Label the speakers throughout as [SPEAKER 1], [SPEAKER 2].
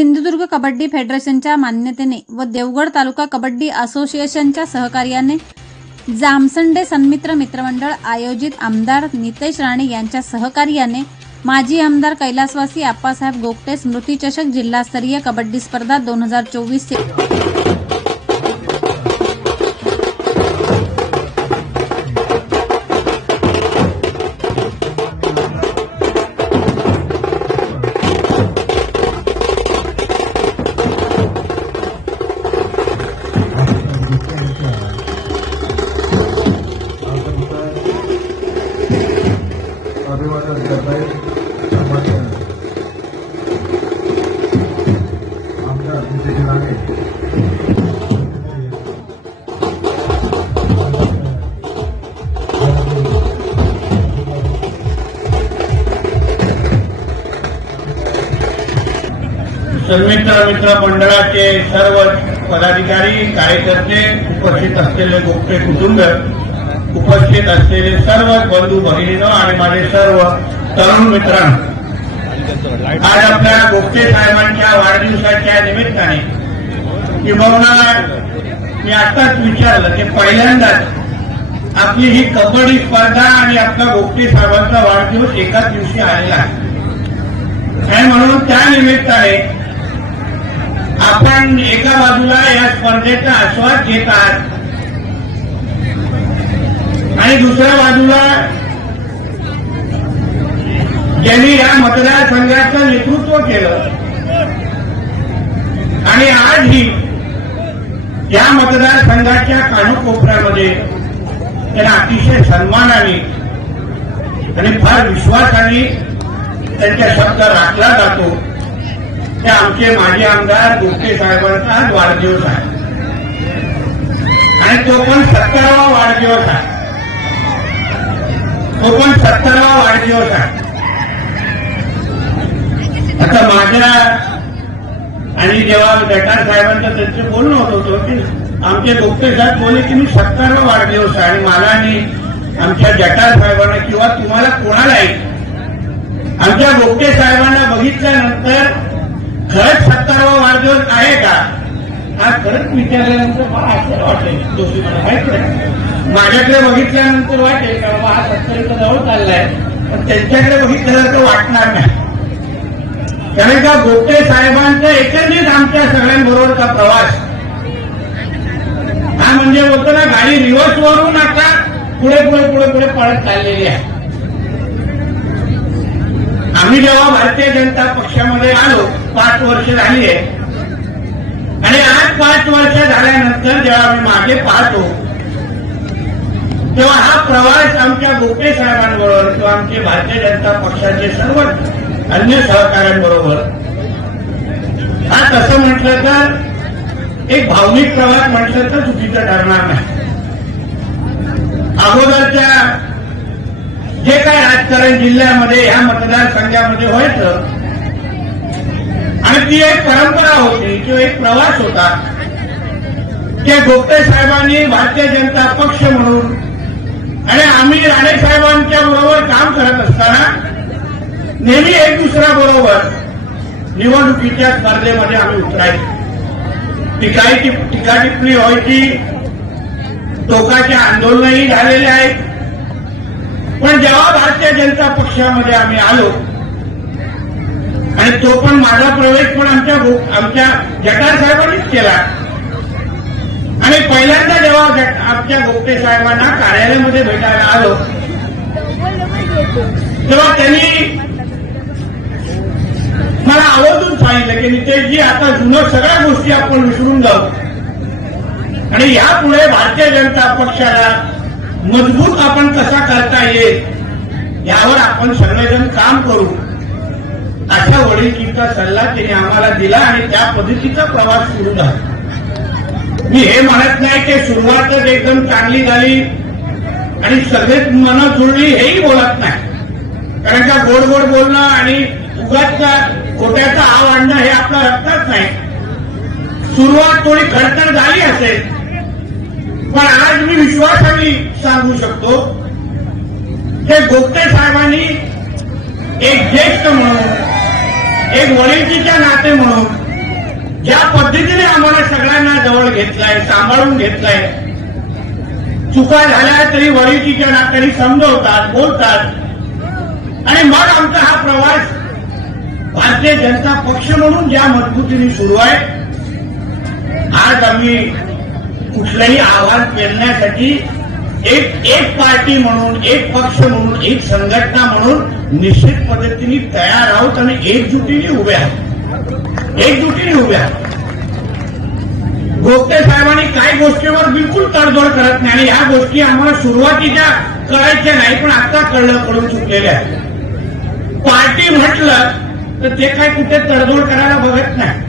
[SPEAKER 1] सिंधुदुर्ग कबड्डी फेडरेशनच्या मान्यतेने व देवगड तालुका कबड्डी असोसिएशनच्या सहकार्याने जामसंडे सन्मित्र मित्रमंडळ आयोजित आमदार नितेश राणे यांच्या सहकार्याने माजी आमदार कैलासवासी आप्पासाहेब गोगटे स्मृतिचषक जिल्हास्तरीय कबड्डी स्पर्धा दोन हजार चोवीस
[SPEAKER 2] अभिवादन करताय. सन्मान्य आमदार नितेश राणे.
[SPEAKER 3] सन्मित्र मित्र मंडळाचे सर्व पदाधिकारी कार्यकर्ते उपस्थित असलेले गोपटे कुटुंब उपस्थित असलेले सर्व बंधू भगिनीनं आणि माझे सर्व तरुण मित्रांनो आज आपल्या गोपटे साहेबांच्या वाढदिवसाच्या निमित्ताने किंबहुना मी आताच विचारलं की पहिल्यांदाच आपली ही कबड्डी स्पर्धा आणि आपला गोपटे साहेबांचा वाढदिवस एकाच दिवशी आलेला आहे. आणि म्हणून त्या निमित्ताने आपण एका बाजूला या स्पर्धेचा आस्वाद घेत आहात. आणि दुसऱ्या बाजूला ज्यांनी या मतदारसंघाचं नेतृत्व केलं. आणि आजही या मतदारसंघाच्या कानकोपऱ्यामध्ये त्यांना अतिशय सन्मानाने आणि फार विश्वासाने त्यांच्या शब्द राखला जातो. ते आमचे माजी आमदार गोपटे साहेबांचा आज वाढदिवस आहे. आणि तो पण सत्तरावा वाढदिवस आहे. तो वाढदिवस आहे आता माझ्या आणि जेव्हा गटार साहेबांचं त्यांचं बोलणं होत होतं की आमचे गोपटे साहेब बोलले की मी सत्तरावा वाढदिवस आहे आणि मला आणि आमच्या जटार साहेबांना किंवा तुम्हाला कोणालाही आमच्या गोपटे साहेबांना बघितल्यानंतर खरंच सत्तरावा वाढदिवस आहे का? हा खरंच विचारल्यानंतर मला आश्चर्य वाटेल. दोषी मला माहिती नाही माझ्याकडे बघितल्यानंतर वाटेल का बाबा हा सत्तरीचा जवळ चाललाय? पण त्यांच्याकडे बघितल्यानंतर वाटणार नाही. कारण का गोपटे साहेबांचा एकंदरीत आमच्या सगळ्यांबरोबरचा प्रवास? हा म्हणजे बोलतो ना गाडी रिव्हर्स वरून आता पुढे पुढे पुढे पुढे पळत चाललेली आहे. आम्ही जेव्हा भारतीय जनता पक्षामध्ये आलो पाच वर्ष झाली आहे. आणि आज पाच वर्ष झाल्यानंतर जेव्हा आम्ही मागे पाहतो तेव्हा हा प्रवास आमच्या गोपे साहेबांबरोबर किंवा आमचे भारतीय जनता पक्षाचे सर्व अन्य सहकाऱ्यांबरोबर. हा तसं म्हटलं तर एक भावनिक प्रवास म्हटलं तर चुकीचं ठरणार नाही. अगोदरच्या जे काय राजकारण जिल्ह्यामध्ये ह्या मतदारसंघामध्ये व्हायचं आणि ती एक परंपरा होती किंवा एक प्रवास होता. त्या गोपटे साहेबांनी भारतीय जनता पक्ष म्हणून आणि आम्ही राणे साहेबांच्या बरोबर काम करत असताना नेहमी एक दुसऱ्या बरोबर निवडणुकीच्या स्पर्धेमध्ये आम्ही उतरायचो. टिकाई टीका टिप्पणी व्हायची. टोकाचे आंदोलनही झालेले आहेत. पण जेव्हा भारतीय जनता पक्षामध्ये आम्ही आलो आणि तो पण माझा प्रवेश पण आमच्या आमच्या जटार साहेबांनीच केला. आणि पहिल्यांदा जेव्हा आमच्या गोपटे साहेबांना कार्यालयामध्ये भेटायला आलो तेव्हा त्यांनी मला आवर्जून सांगितलं की नितेशजी आता जुनं सगळ्या गोष्टी आपण विसरून जाऊ. आणि यापुढे भारतीय जनता पक्षाला मजबूत आपण कसा करता येईल यावर आपण सगळेजण काम करू. अशा वडीलकीचा सल्ला त्यांनी आम्हाला दिला आणि त्या पद्धतीचा प्रवास सुरू झाला. मी हे म्हणत नाही की सुरुवातच एकदम चांगली झाली आणि सगळेच मनं जुळली हेही बोलत नाही. कारण का गोड गोड बोलणं आणि उगाच खोट्याचा आव आणणं हे आपल्या रक्तच नाही. सुरुवात थोडी खडतर झाली असेल पण आज मी विश्वासाने सांगू शकतो हे गोपटे साहेबांनी एक ज्येष्ठ म्हणून एक वडिलकीच्या नाते म्हणून ज्या पद्धतीने आम्हाला सगळ्यांना जवळ घेतलाय सांभाळून घेतलाय चुका झाल्या तरी वरिष्ठीच्या नात्याने समजवतात बोलतात. आणि मग आमचा हा प्रवास भारतीय जनता पक्ष म्हणून ज्या मजबूतीने सुरू आहे आज आम्ही कुठलंही आव्हान पेलण्यासाठी एक एक पार्टी म्हणून एक पक्ष म्हणून एक संघटना म्हणून निश्चित पद्धतीने तयार आहोत आणि एकजुटीने उभे आहोत. एकजुटीने उभ्या आहोत. साहेबांनी काही गोष्टीवर बिलकुल तडजोड करत नाही आणि ह्या गोष्टी आम्हाला सुरुवातीच्या कळायच्या नाही पण आता कळलं कळून चुकलेल्या आहेत. पार्टी म्हटलं तर ते काय कुठे तडजोड करायला बघत नाही.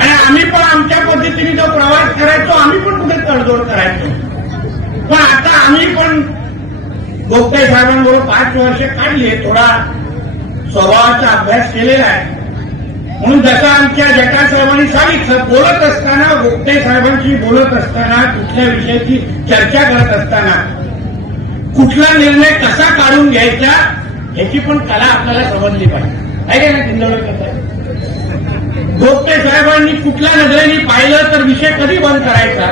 [SPEAKER 3] आणि आम्ही पण आमच्या पद्धतीने जो प्रवास करायचो आम्ही पण कुठे तडजोड करायचो? पण आता आम्ही पण गोपटे साहेबांबरोबर पाच वर्ष काढली थोडा स्वभावाचा अभ्यास केलेला आहे. म्हणून जसं आमच्या जटा साहेबांनी सांगितलं बोलत असताना गोपटे साहेबांशी बोलत असताना कुठल्या विषयाची चर्चा करत असताना कुठला निर्णय कसा काढून घ्यायचा याची पण कला आपल्याला समजली पाहिजे. आहे ना किंजवडकर गोपटे साहेबांनी कुठल्या नजरेने पाहिलं तर विषय कधी बंद करायचा?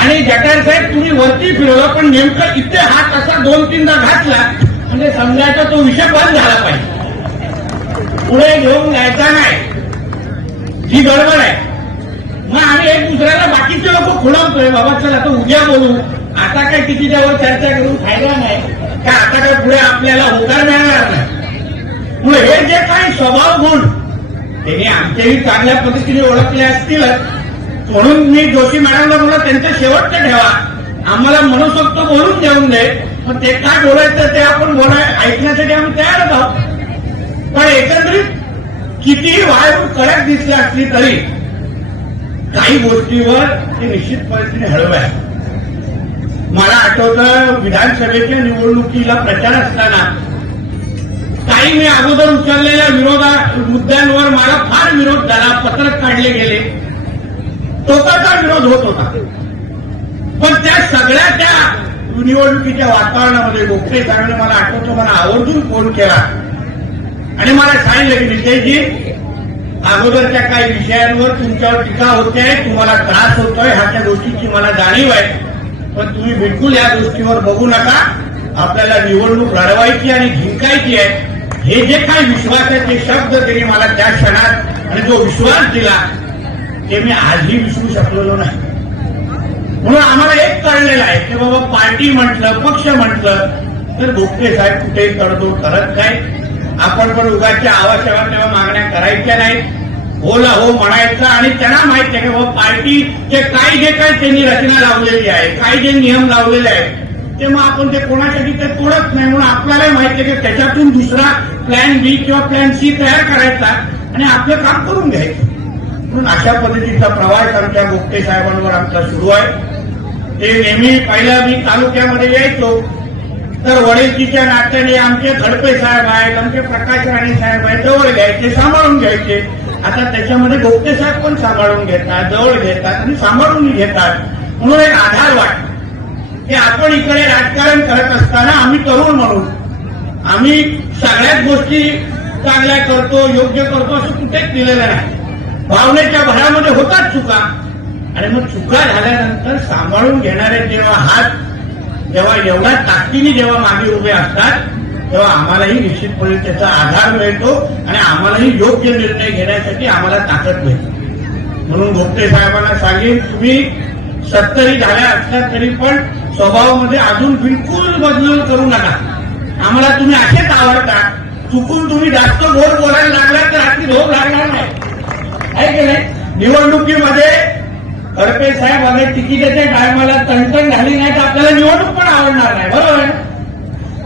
[SPEAKER 3] आणि जटार साहेब तुम्ही वरती फिरवलं पण नेमकं इथे हात असा दोन तीनदा घातला म्हणजे समजायचा तो विषय बंद झाला पाहिजे. पुढे घेऊन जायचा नाही. ही गडबड आहे. मग आम्ही एक दुसऱ्याला बाकीचे लोक खुलावतोय. बाबा चला आता उद्या बोलू. आता काय किती त्यावर चर्चा करून फायदा नाही. का आता काय पुढे आपल्याला होकार मिळणार नाही? पुढे हे जे काही स्वभाव गुण त्यांनी आमच्याही चांगल्या पद्धतीने ओळखले असतीलच म्हणून मी जोशी मॅडमला म्हणलं त्यांचं शेवटचं ठेवा. आम्हाला मनसोक्त बोलून देऊन दे. पण ते काय बोलायचं ते आपण बोलाय ऐकण्यासाठी आम्ही तयारच आहोत. पण एकंदरीत कितीही वाळून कडक दिसली असली तरी काही गोष्टीवर ते निश्चित पद्धतीने हळवे आहे. मला आठवतं विधानसभेच्या निवडणुकीला प्रचार असताना काही मी अगोदर उचललेल्या विरोधा मुद्द्यांवर मला फार विरोध झाला पत्रक काढले गेले. टोकाचा विरोध होत होता. पण त्या सगळ्या त्या निवडणुकीच्या वातावरणामध्ये गोखले साहेबांनी मला आठवतं मला आवर्जून फोन केला. आणि मला सांगितलं की नितेशजी अगोदरच्या काही विषयांवर तुमच्यावर टीका होते तुम्हाला त्रास होतोय ह्याच्या गोष्टीची मला जाणीव आहे. पण तुम्ही बिलकुल या गोष्टीवर बघू नका. आपल्याला निवडणूक लढवायची आणि जिंकायची आहे. हे जे काही विश्वास आहे ते शब्द त्यांनी मला त्या क्षणात आणि जो विश्वास दिला ते मी आजही विसरू शकलेलो नाही. म्हणून आम्हाला एक कळलेलं आहे की बाबा पार्टी म्हटलं पक्ष म्हटलं तर भोगते साहेब कुठेही तडजोड करत नाही आपण पण उगाच्या आवासाला तेव्हा मागण्या करायच्या नाहीत. होला हो म्हणायचं आणि त्यांना माहीत आहे की हो, बाबा पार्टीचे काही जे काही त्यांनी रचना लावलेली आहे काही जे नियम लावलेले आहेत ते मग आपण ते कोणासाठी ते तोडत नाही. म्हणून आपल्यालाही माहिती आहे की त्याच्यातून दुसरा प्लॅन बी किंवा प्लॅन सी तयार करायचा आणि आपलं काम करून घ्यायचं. म्हणून अशा पद्धतीचा प्रवास आमच्या गोपटे साहेबांवर आमचा सुरू आहे. ते नेहमी पहिल्या मी तालुक्यामध्ये यायचो. तर वडीलकीच्या नात्याने आमचे खडपे साहेब आहेत आमचे प्रकाश राणे साहेब आहेत जवळ घ्यायचे सांभाळून घ्यायचे. आता त्याच्यामध्ये गोपते साहेब पण सांभाळून घेतात जवळ घेतात आणि सांभाळून घेतात. म्हणून एक आधार वाटतो. की आपण इकडे राजकारण करत असताना आम्ही तरुण म्हणून आम्ही सगळ्याच गोष्टी चांगल्या करतो योग्य करतो असं कुठेच दिलेलं नाही. भावनेच्या भरामध्ये होतात चुका. आणि मग चुका झाल्यानंतर सांभाळून घेणारे जेव्हा हात जेव्हा एवढ्या ताकदीने जेव्हा मागे उभे असतात तेव्हा आम्हालाही निश्चितपणे त्याचा आधार मिळतो आणि आम्हालाही योग्य निर्णय घेण्यासाठी आम्हाला ताकद मिळते. म्हणून गोपटे साहेबांना सांगेन तुम्ही सत्तरी झाल्या असल्या तरी पण स्वभावामध्ये अजून बिलकुल बदलून करू नका. आम्हाला तुम्ही असेच आवडता. चुकून तुम्ही जास्त गोड बोलायला लागला तर रात्री झोप लागणार नाही. आहे की नाही? निवडणुकीमध्ये खडपे साहेब अगर तिकिटाच्या टायमाला तणतण झाली नाही तर आपल्याला निवडणूक पण आवडणार नाही बरोबर?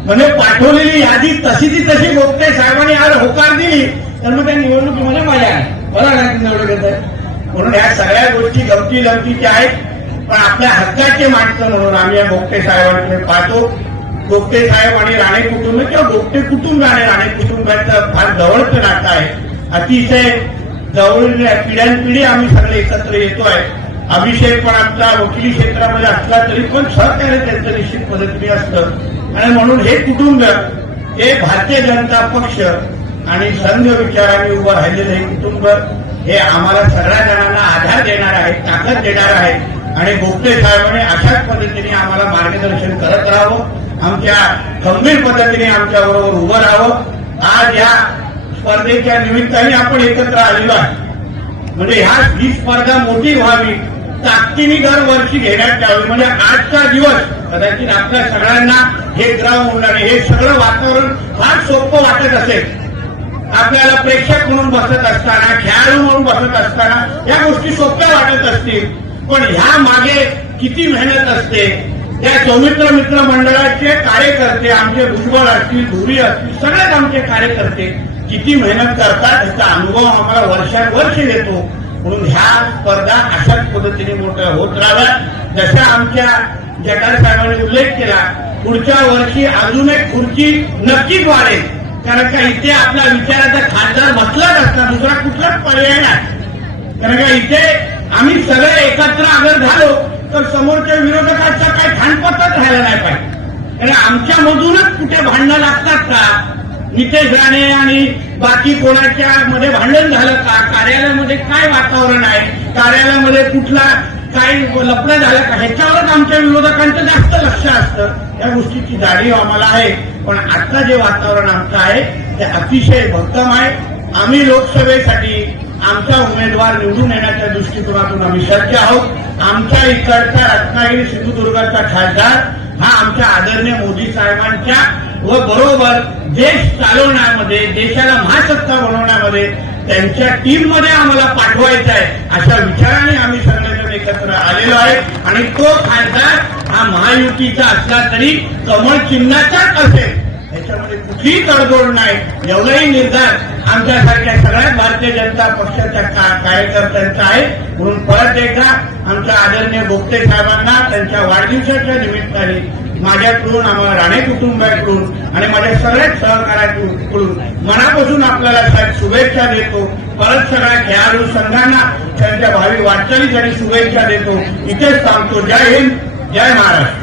[SPEAKER 3] म्हणजे पाठवलेली यादी तशी ती तशी बोगते साहेबांनी आज होकार दिली तर मग त्या निवडणुकीमध्ये मजा आहे बरोबर आहे निवडणूक म्हणून ह्या सगळ्या गोष्टी गमती गमतीच्या आहेत पण आपल्या हक्काचे माणसं म्हणून आम्ही या गोपटे साहेबांकडे पाहतो. गोपटे साहेब आणि राणे कुटुंब किंवा गोपटे कुटुंब आणि राणे कुटुंबाचं फार जवळचं नातं आहे. अतिशय जवळ पिढ्यानपिढी आम्ही सगळे एकत्र येतोय अभिषेक पण आमचा वकिली क्षेत्रामध्ये असला तरी पण सहकार्य त्यांचं निश्चित पद्धतीने असतं. आणि म्हणून हे कुटुंब हे भारतीय जनता पक्ष आणि संघ विचाराने उभं राहिलेलं हे कुटुंब हे आम्हाला सगळ्या जणांना आधार देणार आहे ताकद देणार आहे. आणि गोपटे साहेबांनी अशाच पद्धतीने आम्हाला मार्गदर्शन करत राहावं. आमच्या गंभीर पद्धतीने आमच्याबरोबर उभं राहावं. आज या स्पर्धेच्या निमित्ताने आपण एकत्र आलेलो आहे म्हणजे ह्या ही स्पर्धा मोठी व्हावी. ताकदीने दरवर्षी घेण्यात यावी. म्हणजे आजचा दिवस कदाचित आपल्या सगळ्यांना हे ग्राउंड होणार हे सगळं वातावरण फार सोपं वाटत असेल. आपल्याला प्रेक्षक म्हणून बसत असताना खेळाडू म्हणून बसत असताना या गोष्टी सोप्या वाटत असतील. पण ह्या मागे किती मेहनत असते? या सौमित्र मित्र मंडळाचे कार्यकर्ते आमचे भुजबळ असतील धुरी असतील सगळेच आमचे कार्यकर्ते किती मेहनत करतात त्याचा अनुभव आम्हाला वर्षानुवर्ष येतो म्हणून ह्या स्पर्धा अशाच पद्धतीने मोठ्या होत राहाव्या जशा आमच्या जटार साहेबांनी उल्लेख केला पुढच्या वर्षी अजून एक खुर्ची नक्कीच वाढेल. कारण का इथे आपला विचाराचा खासदार बसलाच असता दुसरा कुठलाच पर्याय नाही. कारण का इथे आम्ही सगळे एकत्र अगर झालो तर समोरच्या विरोधकाचा काही खानपतच राहायला नाही पाहिजे. कारण आमच्यामधूनच कुठे भांडणं लागतात का? तिथे जाणे आणि बाकी कोणाच्या मध्ये भांडण झालं का? कार्यालयामध्ये काय वातावरण आहे? कार्यालयामध्ये कुठला काही लपडं झालं का? ह्याच्यावरच आमच्या विरोधकांचं जास्त लक्ष असतं. या गोष्टीची जाणीव आम्हाला आहे. पण आता जे वातावरण आमचं आहे ते अतिशय भक्कम आहे. आम्ही लोकसभेसाठी आमचा उमेदवार निवडून येण्याच्या दृष्टिकोनातून आम्ही सज्ज आहोत. आमच्या इकडचा रत्नागिरी सिंधुदुर्गाचा खासदार हा आमच्या आदरणीय मोदी साहेबांच्या व बरोबर देश चालवण्यामध्ये देशाला महासत्ता बनवण्यामध्ये त्यांच्या टीममध्ये आम्हाला पाठवायचं आहे अशा विचाराने आम्ही सगळेजण एकत्र आलेलो आहे. आणि तो खासदार हा महायुतीचा असला तरी कमळ चिन्हाचाच असेल. याच्यामध्ये कुठलीही तडजोड नाही. एवढाही निर्धार आमच्यासारख्या सगळ्या भारतीय जनता पक्षाच्या कार्यकर्त्यांचा आहे. म्हणून परत एकदा आमच्या आदरणीय बोगटे साहेबांना त्यांच्या वाढदिवसाच्या निमित्ताने माझ्याकडून आम्हाला राणे कुटुंबाकडून आणि माझ्या सगळ्याच सहकार्याकडून मनापासून आपल्याला साहेब शुभेच्छा देतो. परत सगळ्या खेळाडू संघांना त्यांच्या भावी वाटचालीसाठी शुभेच्छा देतो. इथेच सांगतो जय हिंद. जय महाराष्ट्र.